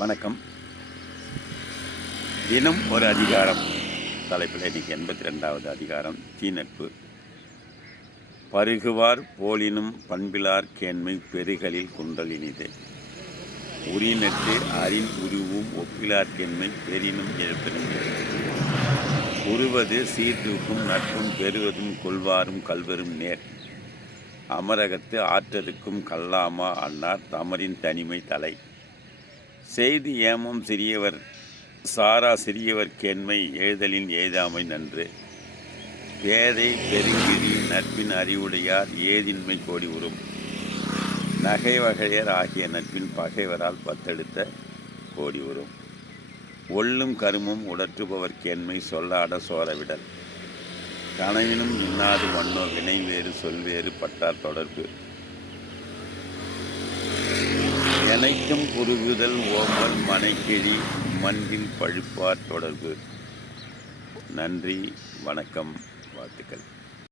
வணக்கம். தினம் ஒரு அதிகாரம் தலைப்பில் இன்னைக்கு 82வது அதிகாரம் தீநட்பு. பருகுவார் போலினும் பண்பிலார் கேண்மை பெருகலில் குன்றலினிது. உரிநட்டு அறின் உருவும் ஒப்பிலார் கேண்மை பெரினும் எழுப்பெறும். உருவது சீர்தூக்கும் நட்பும் பெறுவதும் கொள்வாரும் கல்வரும் நேர். அமரகத்து ஆற்றலுக்கும் கல்லாமா அன்னார் தமரின் தனிமை தலை. செய்தி ஏமம் சிறியவர் சாரா சிறியவர் கேண்மை எழுதலின் எய்தாமை நன்று. பேதை பெருங்கிழி நட்பின் அறிவுடையார் ஏதின்மை கோடி உறும். நகை வகையர் ஆகிய நட்பின் பகைவரால் பத்தெடுத்த கோடி உறும். ஒள்ளும் கருமும் உடற்றுபவர் கேண்மை சொல்லாட சோரவிடல். கனவினும் இன்னாது மண்ணோ வினை வேறு சொல்வேறு பட்டார் தொடர்பு. எனைக்கும் குறுகுதல் ஓம்பல் மனைக்கிழி மண்பில் பழுப்பார் தொடர்பு. நன்றி, வணக்கம், வாழ்த்துக்கள்.